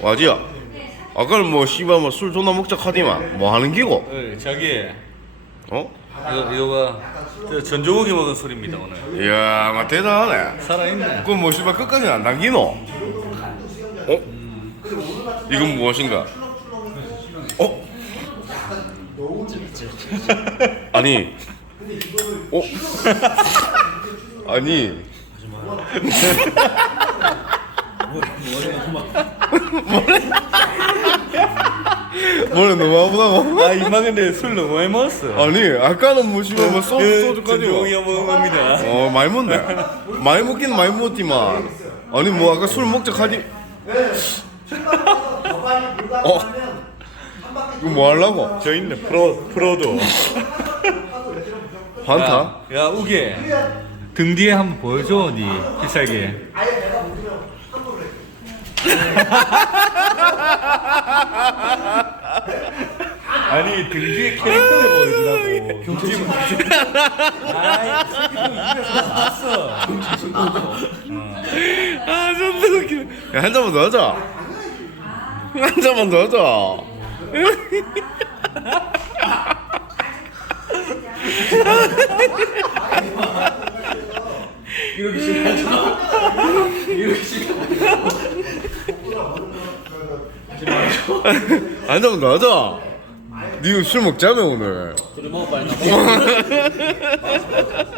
와지야. 아까는 뭐 씨발 뭐술 존나 먹자 카디만 뭐 하는 기고? 어, 자기 어? 이거 이거 봐. 저 전종욱이 먹은 술입니다 오늘. 이야, 막 대단하네. 살아있네. 그럼 뭐 씨발 끝까지 안 당기노? 어? 이건 무엇인가? 어? 아니. 어? 아니. 뭐래 너무 아프다고? 아 이마 근데 술 너무 많이 먹었어. 아니 아까는 뭐 씨발 뭐 소주 소주까지 전종욱이가 먹은 겁니다. 어 많이 먹네 많이 먹긴 많이 먹었지만 아니 뭐 아까 술 먹자 카디 어 이거 뭐 하려고 저 있네 프로 프로도. 반타 야, 야 우게 등 뒤에 한번 보여줘 니 필살기. 아 니등 뒤에 캐릭터를 보여주라고. 경치 아이 입에서 나왔어. 아 존나 웃기네 야 한 잔만 더 하자 한 잔만 더 하자 이렇게 시작하잖아. 이렇게 시작. 한 잔만 더 하자 니술 먹자며 오늘 그래 먹어 빨리.